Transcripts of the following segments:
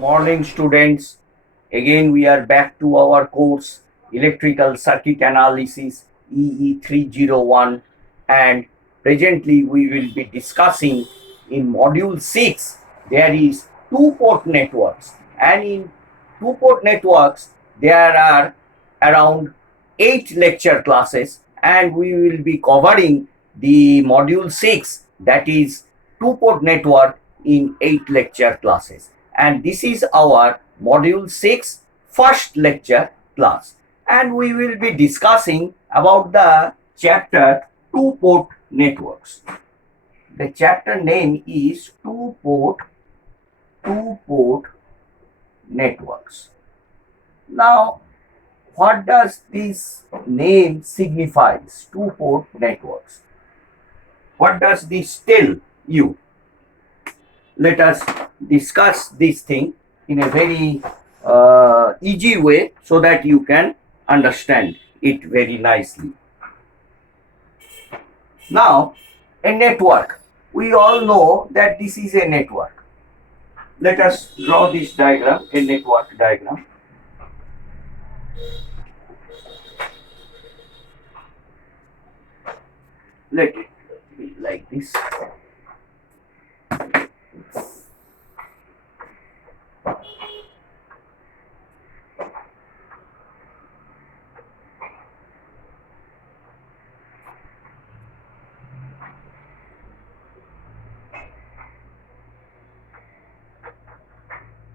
Morning, students. Again, we are back to our course Electrical Circuit Analysis EE301, and presently we will be discussing in Module 6. There is two-port networks, and in two-port networks there are around 8 lecture classes, and we will be covering the Module 6, that is two-port network, in 8 lecture classes. And this is our module 6 first lecture class, and we will be discussing about the chapter two port networks. The chapter name is two port networks. Now, what does this name signifies? Two port networks. What does this tell you? Let us discuss this thing in a very easy way so that you can understand it very nicely. Now, a network. We all know that this is a network. Let us draw this diagram, a network diagram. Let it be like this.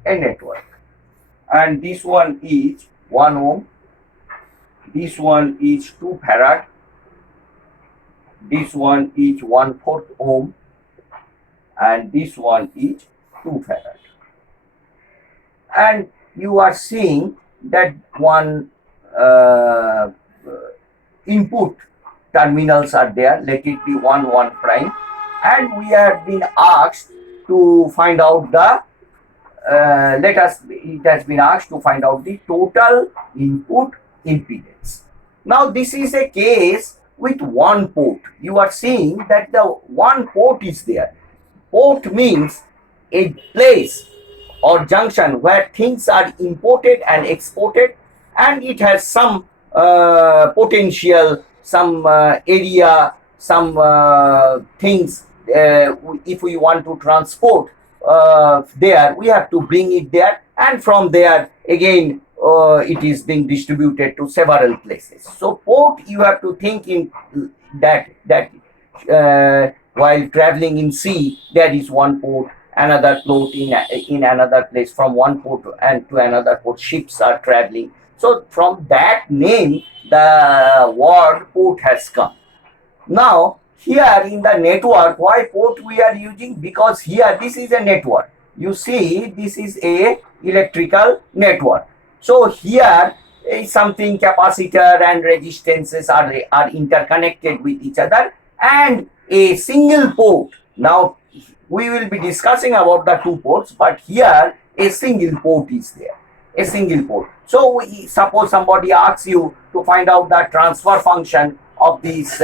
A network, and this one is 1 ohm, this one is 2 farad, this one is 1/4 ohm, and this one is 2 farad. And you are seeing that one input terminals are there. Let it be 1 prime, and we have been asked to find out the it has been asked to find out the total input impedance. Now, this is a case with one port. You are seeing that the one port is there. Port means a place or junction where things are imported and exported, and it has some potential, some area, some things. If we want to transport there, we have to bring it there, and from there again it is being distributed to several places. So port, you have to think in that while traveling in sea, there is one port, another port in another place. From one port and to another port, ships are traveling. So from that name, the word port has come. Now, here in the network, why port we are using? Because here this is a network. You see, this is a electrical network. So here is something, capacitor and resistances are interconnected with each other, and a single port. Now we will be discussing about the two ports, but here a single port is there. A single port. So suppose somebody asks you to find out the transfer function of this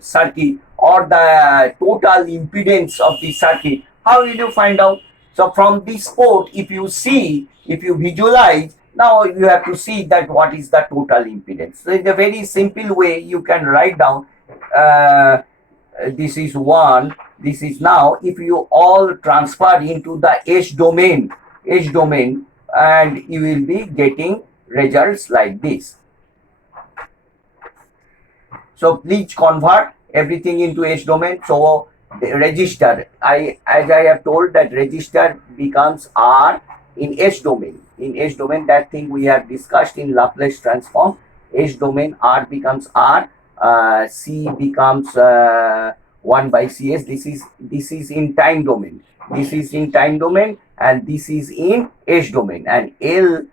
circuit, or the total impedance of the circuit. How will you find out? So from this port, if you visualize, now you have to see that what is the total impedance. So in a very simple way, you can write down this is 1, this is, now if you all transfer into the S domain, and you will be getting results like this. So please convert everything into S domain. So the register, as I have told, that register becomes R in S domain. In S domain, that thing we have discussed in Laplace transform. S domain, R becomes R, C becomes 1 by Cs. This is in time domain. This is in time domain, and this is in S domain. And L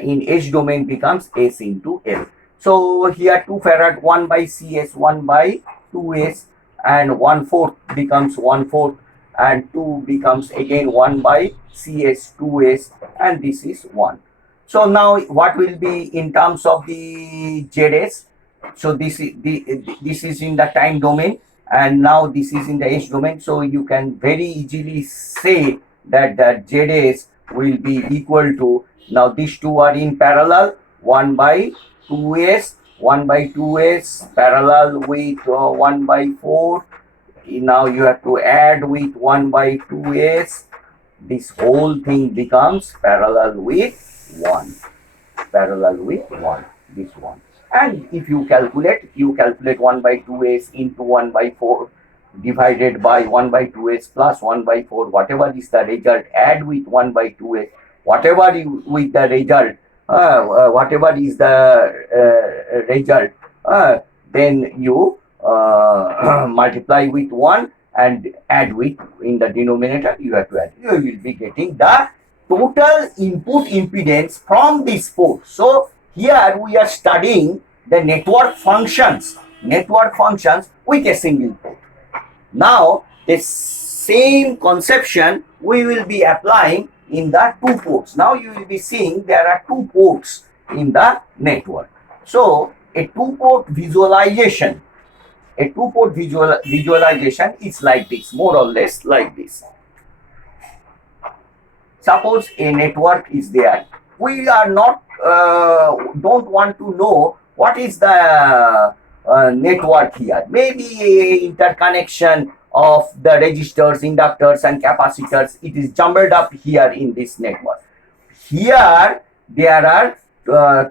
in S domain becomes S into L. So here 2 farad, 1 by Cs, 1 by 2s, and 1/4 becomes 1/4, and 2 becomes again 1 by Cs, 2s, and this is 1. So now what will be in terms of the Zs? So this is in the time domain, and now this is in the S domain. So you can very easily say that the Zs will be equal to, now these two are in parallel, 1 by 2s, 1 by 2s parallel with 1 by 4. Now you have to add with 1 by 2s. This whole thing becomes parallel with 1. Parallel with 1. This one. And if you calculate 1 by 2s into 1 by 4 divided by 1 by 2s plus 1 by 4, whatever is the result, add with 1 by 2s, whatever with the result, whatever is the result, then you multiply with 1 and add with, in the denominator you have to add. You will be getting the total input impedance from this port. So here we are studying the network functions with a single port. Now the same conception we will be applying in the two ports. Now you will be seeing there are two ports in the network. So a two-port visualization is like this, more or less like this. Suppose a network is there. We are not don't want to know what is the network here. Maybe a interconnection of the resistors, inductors and capacitors. It is jumbled up here in this network. Here there are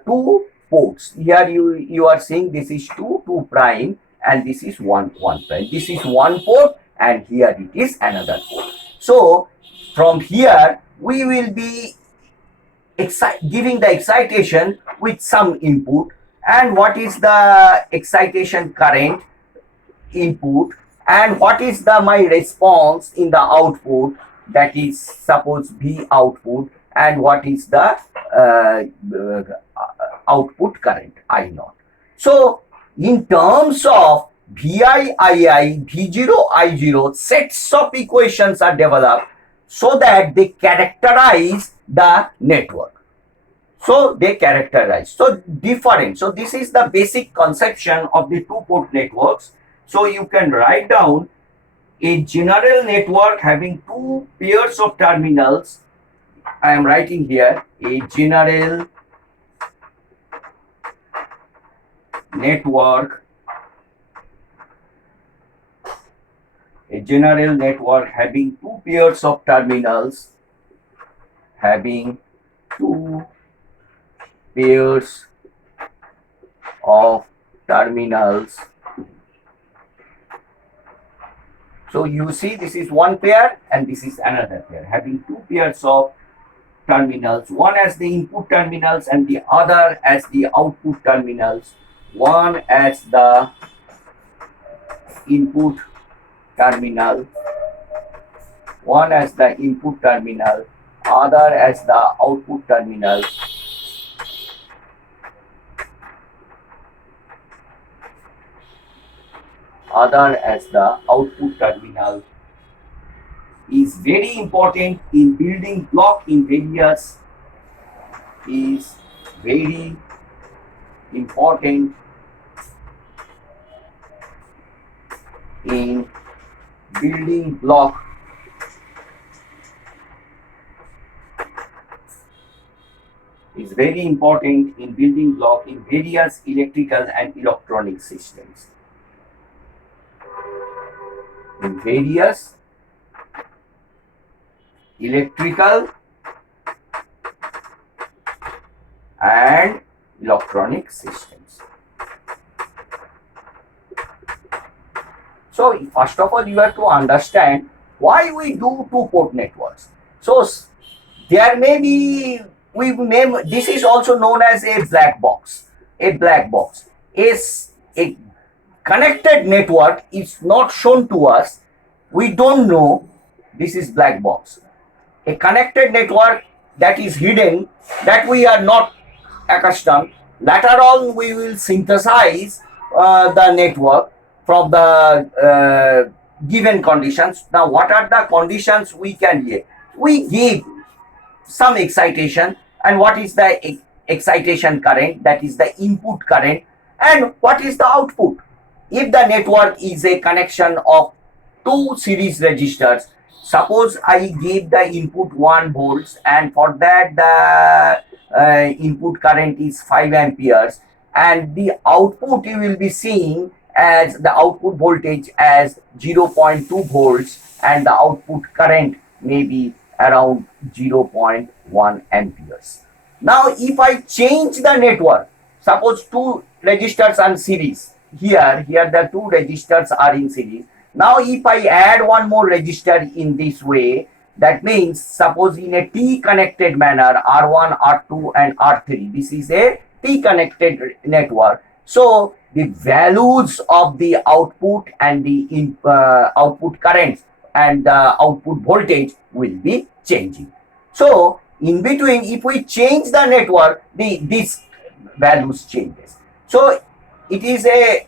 two ports. Here you are seeing this is 2 prime and this is 1 prime. This is one port and here it is another port. So from here we will be giving the excitation with some input, and what is the excitation current input, and what is the my response in the output, that is suppose V output, and what is the output current I naught. So in terms of VI, II, V0, I0, sets of equations are developed so that they characterize the network. So they characterize. So different. So this is the basic conception of the two-port networks. So you can write down a general network having two pairs of terminals. I am writing here a general network. A general network having two pairs of terminals, having two pairs of terminals. So you see this is one pair and this is another pair, having two pairs of terminals, one as the input terminals and the other as the output terminals. One as the input terminal, one as the input terminal, other as the output terminal. Other as the output terminal is very important in building block in various, is very important in building block is very important in building block in various electrical and electronic systems. In various electrical and electronic systems. So first of all, you have to understand why we do two-port networks. So there may be, we name, this is also known as a black box. A black box is a connected network is not shown to us. We don't know. This is black box. A connected network that is hidden, that we are not accustomed. Later on, we will synthesize the network from the given conditions. Now, what are the conditions we can give? We give some excitation, and what is the excitation current, that is the input current, and what is the output. If the network is a connection of two series resistors, suppose I give the input 1 volts, and for that the input current is 5 amperes, and the output you will be seeing as the output voltage as 0.2 volts, and the output current may be around 0.1 amperes. Now if I change the network, suppose two resistors are in series, here the two resistors are in series. Now if I add one more resistor in this way, that means suppose in a T connected manner, R1, R2 and R3, this is a T connected network. So the values of the output and the output currents and the output voltage will be changing. So in between, if we change the network, this values changes. So it is a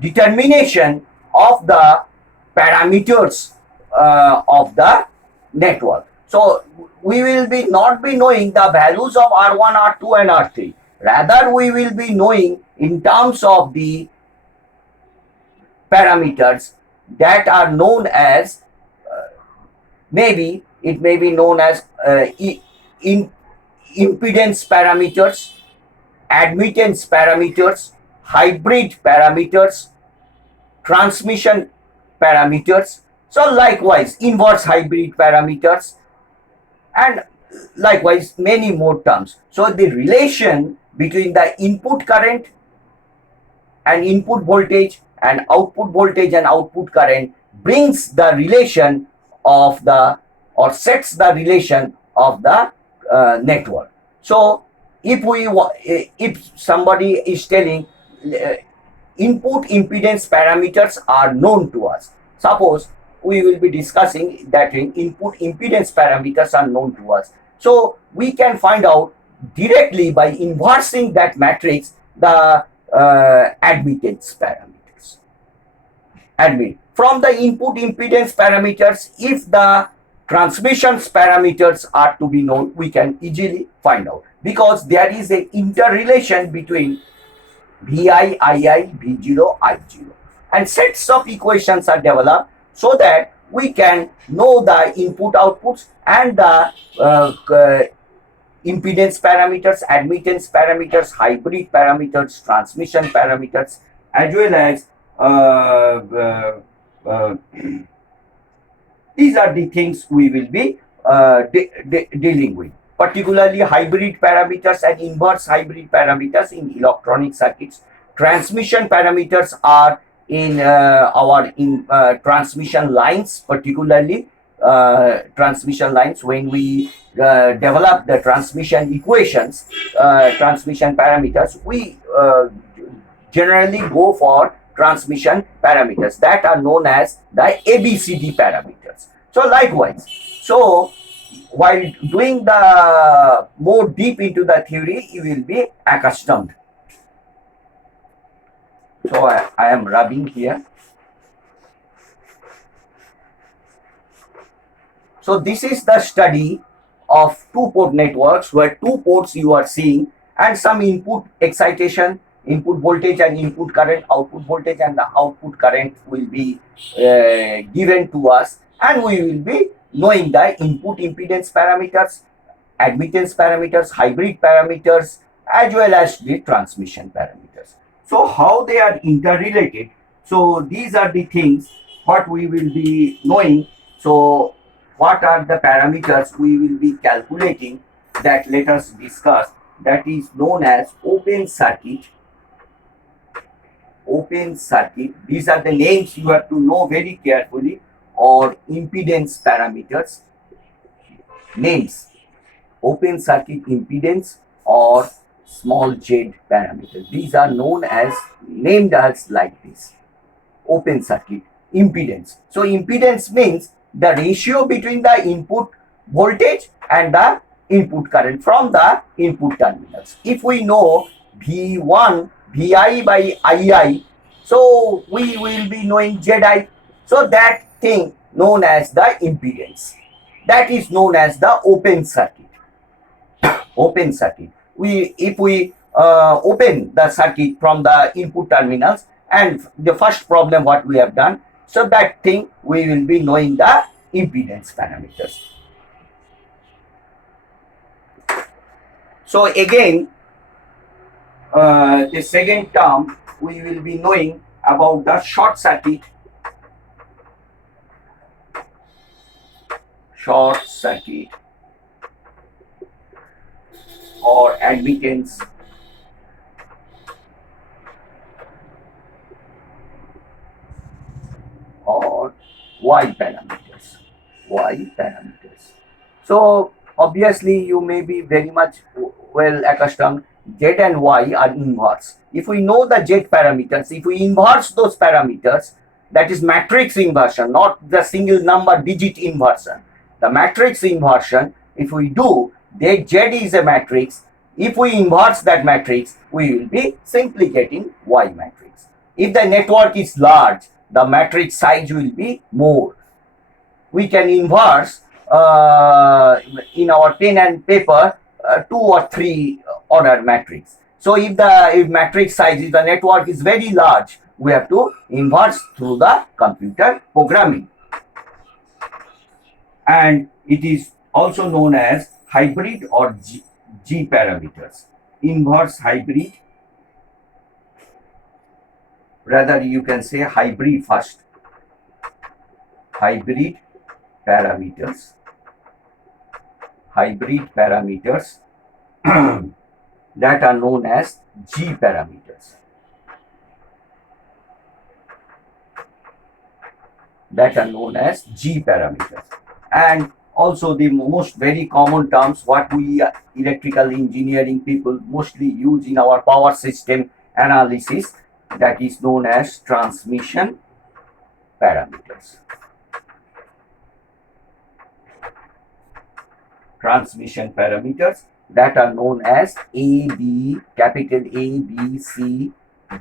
determination of the parameters of the network. So we will be not be knowing the values of R1, R2 and R3. Rather, we will be knowing in terms of the parameters that are known as maybe it may be known as impedance parameters, admittance parameters, hybrid parameters, transmission parameters. So likewise, inverse hybrid parameters, and likewise many more terms. So the relation between the input current and input voltage and output current brings the relation of the, or sets the relation of the network. So if somebody is telling input impedance parameters are known to us, suppose we will be discussing that input impedance parameters are known to us. So we can find out directly by inversing that matrix the admittance parameters. From the input impedance parameters, if the transmissions parameters are to be known, we can easily find out, because there is a interrelation between Vi, Ii, V0, I0, and sets of equations are developed so that we can know the input outputs and the impedance parameters, admittance parameters, hybrid parameters, transmission parameters, as well as these are the things we will be dealing with, particularly hybrid parameters and inverse hybrid parameters in electronic circuits. Transmission parameters are in our transmission lines, particularly transmission lines. When we develop the transmission equations, transmission parameters, we generally go for transmission parameters that are known as the ABCD parameters. So likewise, so while doing the more deep into the theory, you will be accustomed. So I am rubbing here. So this is the study of two-port networks, where two ports you are seeing, and some input excitation, input voltage and input current, output voltage and the output current will be given to us, and we will be knowing the input impedance parameters, admittance parameters, hybrid parameters, as well as the transmission parameters. So how they are interrelated? So these are the things what we will be knowing. So what are the parameters we will be calculating, that let us discuss. That is known as open circuit. Open circuit, these are the names you have to know very carefully, or impedance parameters. Names: open circuit impedance or small z parameters. These are known as, named as like this: open circuit impedance. So impedance means the ratio between the input voltage and the input current from the input terminals. If we know V1 Vi by Ii, so we will be knowing Zi. So that thing known as the impedance, that is known as the open circuit. Open circuit. If we open the circuit from the input terminals, and the first problem what we have done, so that thing we will be knowing the impedance parameters. So again, the second term we will be knowing about the short circuit or admittance or Y parameters. So obviously you may be very much well accustomed. Z and Y are inverse. If we know the Z parameters, if we inverse those parameters, that is matrix inversion, not the single number digit inversion. The matrix inversion, if we do, then Z is a matrix. If we inverse that matrix, we will be simply getting Y matrix. If the network is large, the matrix size will be more. We can inverse in our pen and paper 2 or 3 order matrix. So if the matrix size, if the network is very large, we have to inverse through the computer programming. And it is also known as hybrid or G parameters. Inverse hybrid, rather you can say hybrid first. Hybrid parameters that are known as G parameters. And also the most very common terms what we electrical engineering people mostly use in our power system analysis, that is known as transmission parameters. That are known as capital A, B, C,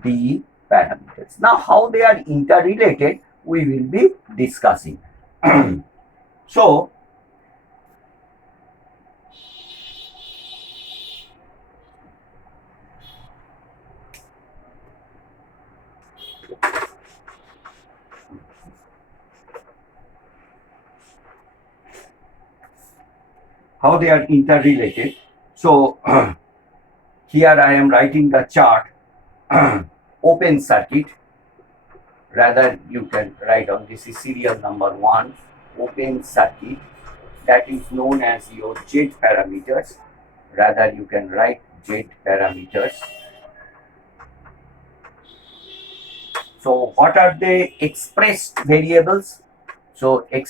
D parameters. Now, how they are interrelated, we will be discussing. So, how they are interrelated. So, here I am writing the chart open circuit, rather you can write on this is serial number 1, open circuit, that is known as your Z parameters, rather you can write Z parameters. So what are the expressed variables? So it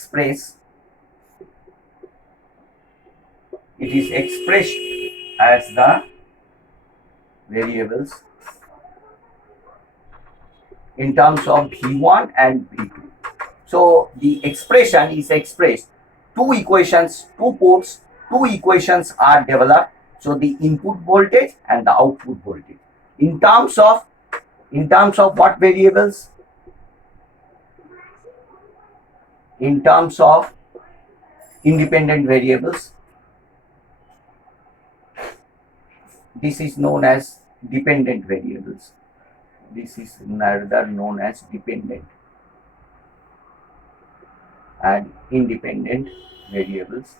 is expressed as the variables in terms of V1 and V2. So the expression is expressed. Two ports, two equations are developed. So the input voltage and the output voltage. In terms of what variables? In terms of independent variables. This is known as dependent variables. This is rather known as dependent and independent variables.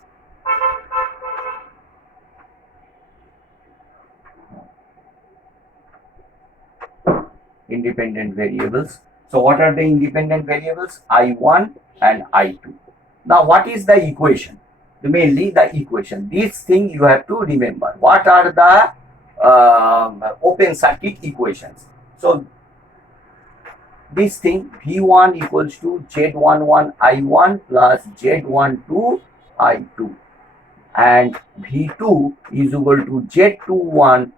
So what are the independent variables? I1 and I2. Now what is the equation? Mainly the equation. This thing you have to remember. What are the open circuit equations? So this thing V1 equals to Z11 I1 plus Z12 I2, and V2 is equal to Z21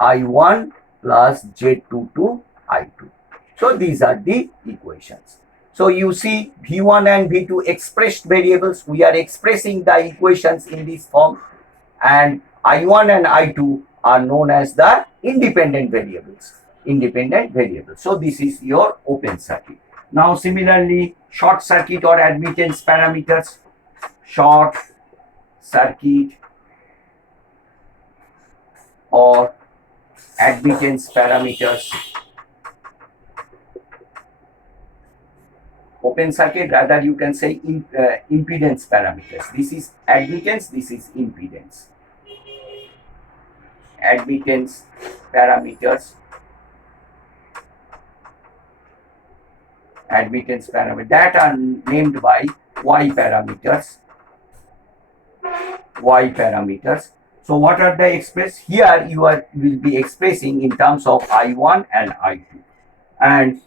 I1 plus Z22 I2. So these are the equations. So you see V1 and V2 expressed variables. We are expressing the equations in this form, and I1 and I2 are known as the independent variables. So this is your open circuit. Now similarly, short circuit or admittance parameters. Short circuit or admittance parameters. open circuit, rather you can say impedance parameters. This is admittance, this is impedance. Admittance parameters, that are named by Y parameters. So what are they expressed? Here you will be expressing in terms of I1 and I2, and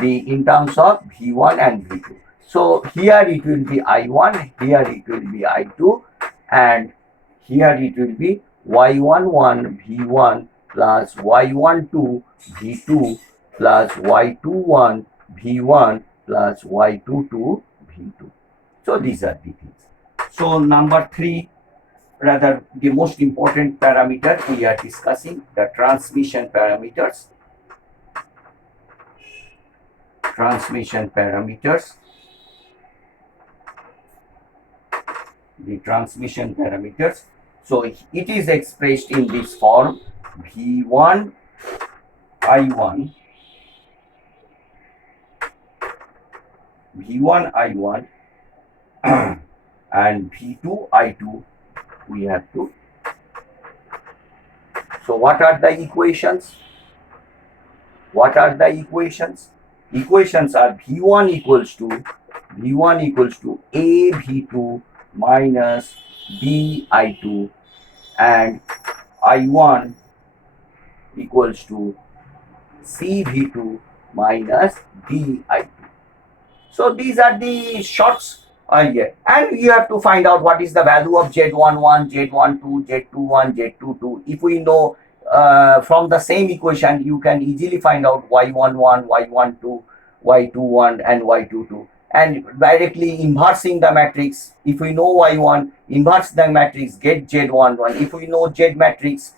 in terms of V1 and V2. So here it will be I1, here it will be I2, and here it will be Y11 V1 plus Y12 V2 plus Y21 V1 plus Y22 V2. So these are the things. So number 3, rather the most important parameter we are discussing, the transmission parameters. The transmission parameters. So it is expressed in this form: V1 I1, and V2 I2 we have to. So what are the equations? Equations are V1 equals to A V2 minus B I2, and I1 equals to C V2 minus D I2. So these are the shorts here, and you have to find out what is the value of Z11, Z12, Z21, Z22. If we know from the same equation, you can easily find out Y11, Y12, Y21 and Y22, and directly inversing the matrix. If we know Y1, inverse the matrix, get Z11. If we know Z matrix,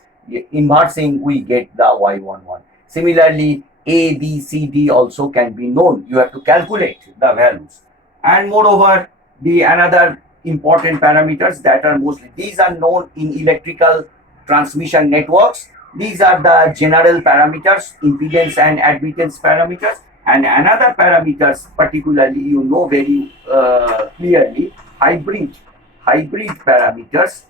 inversing, we get the Y11. Similarly, A, B, C, D also can be known. You have to calculate the values. And moreover, the another important parameters that are mostly, these are known in electrical transmission networks. These are the general parameters, impedance and admittance parameters. And another parameters, particularly you know very clearly, hybrid parameters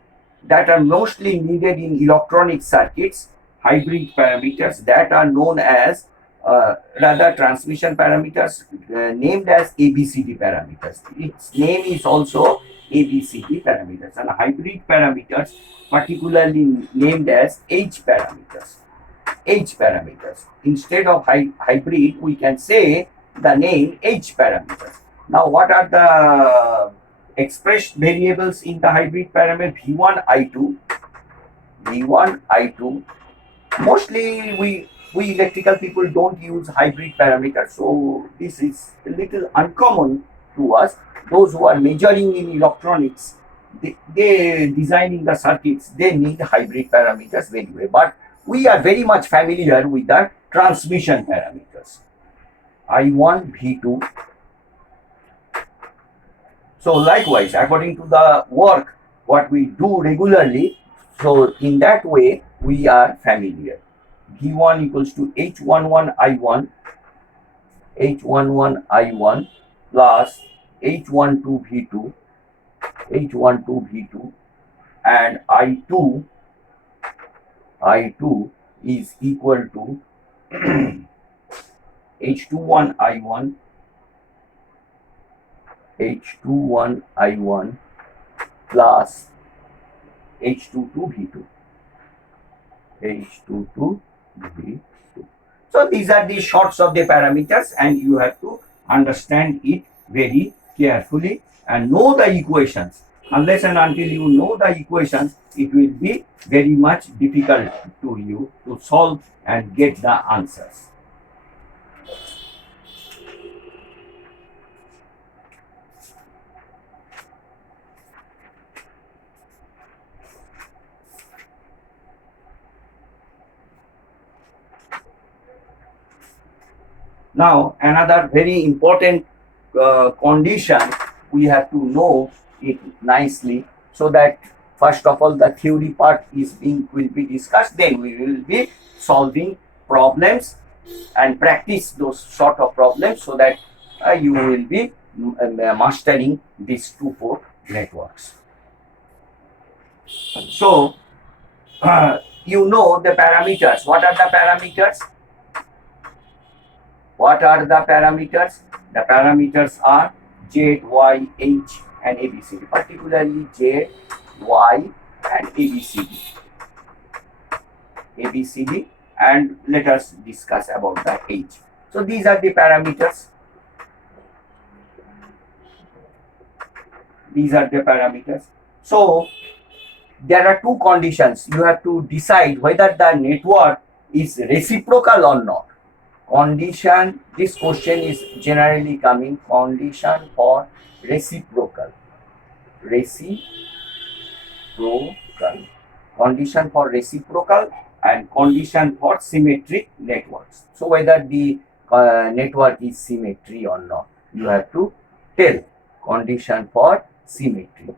that are mostly needed in electronic circuits. Hybrid parameters that are known as rather transmission parameters named as ABCD parameters. Its name is also ABCD parameters, and hybrid parameters particularly named as H parameters. Instead of hybrid, we can say the name H parameters. Now, what are the expressed variables in the hybrid parameter? V1 I2. Mostly we electrical people don't use hybrid parameters, so this is a little uncommon to us. Those who are majoring in electronics, they designing the circuits, they need hybrid parameters very well. But we are very much familiar with the transmission parameters, I1, V2. So likewise, according to the work what we do regularly, so in that way we are familiar. V1 equals to H11 I1 plus H12 V2, and I2 is equal to H21 I1 plus H22 V2. So these are the shorts of the parameters, and you have to understand it very carefully and know the equations. Unless and until you know the equations, it will be very much difficult to you to solve and get the answers. Now, another very important condition, we have to know it nicely, so that first of all the theory part will be discussed, then we will be solving problems and practice those sort of problems, so that you will be mastering these two-port networks. So, you know the parameters. What are the parameters? What are the parameters? The parameters are Z, Y, H, and ABCD, particularly Z, Y, and ABCD. ABCD, and let us discuss about the H. So these are the parameters. These are the parameters. So there are two conditions. You have to decide whether the network is reciprocal or not. Condition, this question is generally coming, condition for reciprocal. Reciprocal. Condition for reciprocal and condition for symmetric networks. So whether the network is symmetry or not, you have to tell condition for symmetry.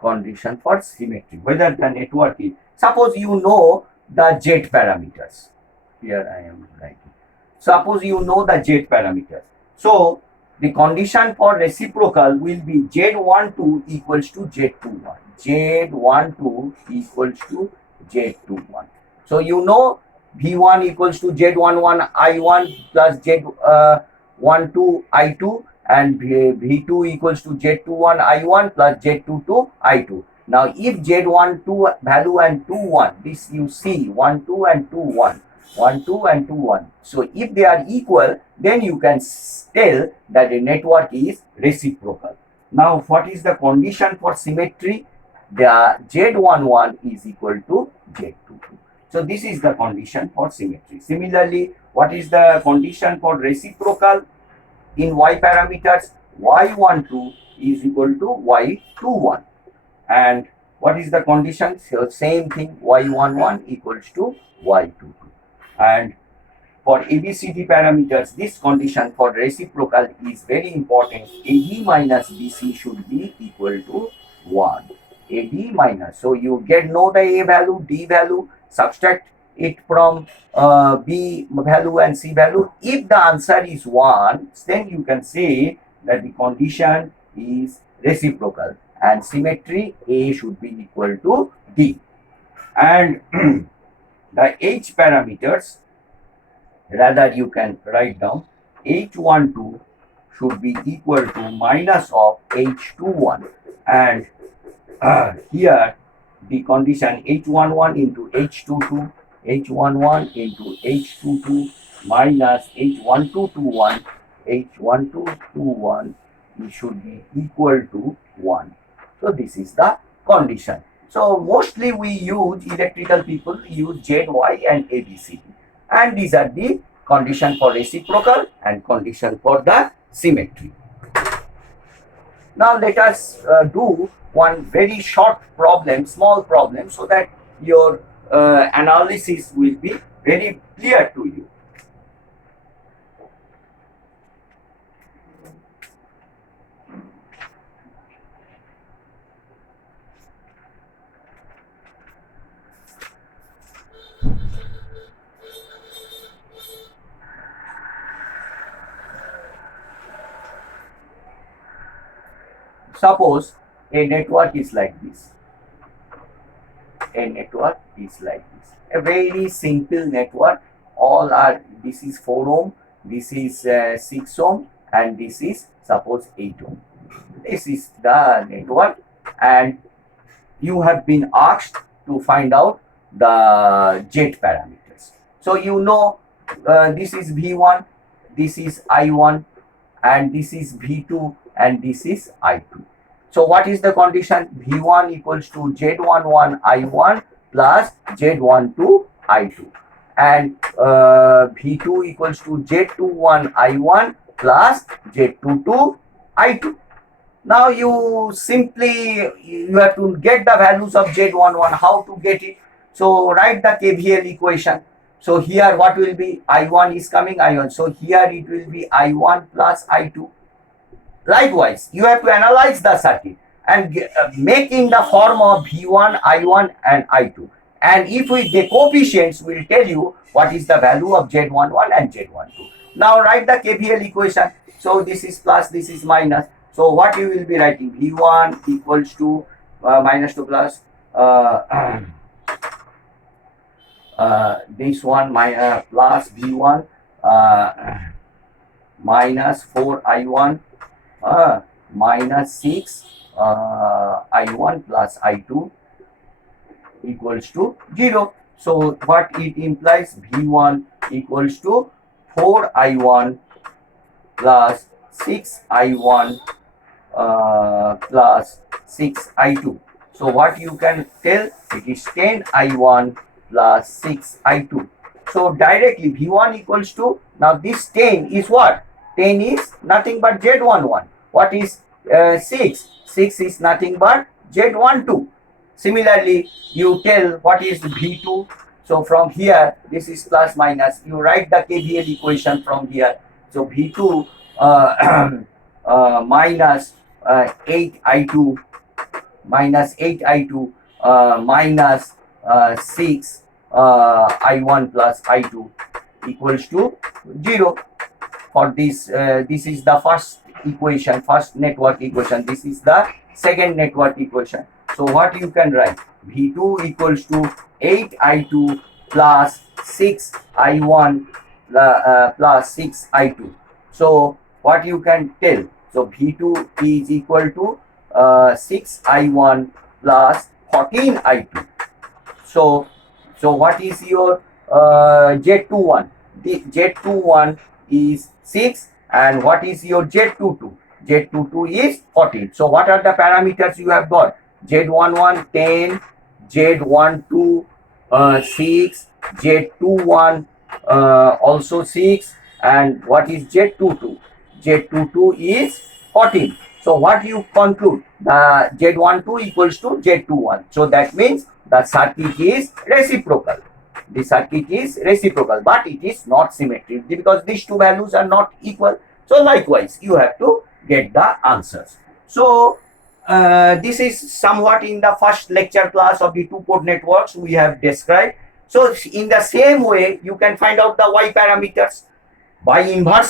Condition for symmetry, whether the network is, suppose you know the Z parameters. Here I am writing. Suppose you know the Z parameters. So the condition for reciprocal will be Z12 equals to Z21. Z12 equals to Z21. So you know V1 equals to Z11 I1 plus Z12 I2, and V2 equals to Z21 I1 plus Z22 I2. Now if Z12 value and 21, this you see 1, 2 and 2, 1. 1, 2 and 2, 1. So if they are equal, then you can tell that the network is reciprocal. Now what is the condition for symmetry? The Z11 is equal to Z22. So this is the condition for symmetry. Similarly, what is the condition for reciprocal? In Y parameters, Y12 is equal to Y21. And what is the condition? So same thing, Y11 equals to Y22. And for ABCD parameters, this condition for reciprocal is very important. AD minus BC should be equal to 1. AD minus. So you know the A value, D value, subtract it from B value and C value. If the answer is 1, then you can say that the condition is reciprocal and symmetry A should be equal to D. And the H parameters, rather you can write down H12 should be equal to minus of H21, and here the condition H11 into H22, H11 into H22 minus H1221, H1221 should be equal to 1. So this is the condition. So mostly we use, electrical people use Z, Y and ABCD, and these are the condition for reciprocal and condition for the symmetry. Now let us do one very short problem, small problem, so that your analysis will be very clear to you. Suppose a network is like this. A network is like this. A very simple network. All are, this is 4 ohm, this is 6 ohm, and this is suppose 8 ohm. This is the network, and you have been asked to find out the Z parameters. So you know this is V1, this is I1, and this is V2, and this is I2. So what is the condition? V1 equals to Z11 I1 plus Z12 I2, and V2 equals to Z21 I1 plus Z22 I2. Now you have to get the values of Z11. How to get it? So write the KVL equation. So here what will be? I1 is coming, I1. So here it will be I1 plus I2. Likewise, you have to analyze the circuit and make in the form of V1, I1 and I2. And if we the coefficients will tell you what is the value of Z11 and Z12. Now write the KVL equation. So this is plus, this is minus. So what you will be writing? V1 equals to minus to plus this one plus V1 minus 4I1 minus 6 I1 plus I2 equals to 0. So what it implies? V1 equals to 4I1 plus 6I1 plus 6I2. So what you can tell? It is 10I1 plus 6I2. So directly V1 equals to, now this 10 is what? 10 is nothing but Z11. What is 6? 6 is nothing but Z12. Similarly, you tell what is V2. So from here, this is plus minus. You write the KVL equation from here. So V2 minus 8I2 minus 8I2 minus 6 I1 plus I2 equals to 0. For this, this is the first equation, first network equation. This is the second network equation. So what you can write? V2 equals to 8I2 plus 6I1 plus 6I2. So what you can tell? So V2 is equal to 6I1 plus 14I2. So what is your Z21? The Z21 is 6, and what is your Z22? Z22 is 14. So what are the parameters you have got? Z11 10, Z12 6, Z21 also 6, and what is Z22? Z22 is 14. So what you conclude? The Z12 equals to Z21. So that means the circuit is reciprocal. The circuit is reciprocal, but it is not symmetric because these two values are not equal. So likewise, you have to get the answers. So this is somewhat in the first lecture class of the two-port networks we have described. So in the same way, you can find out the Y parameters by inverse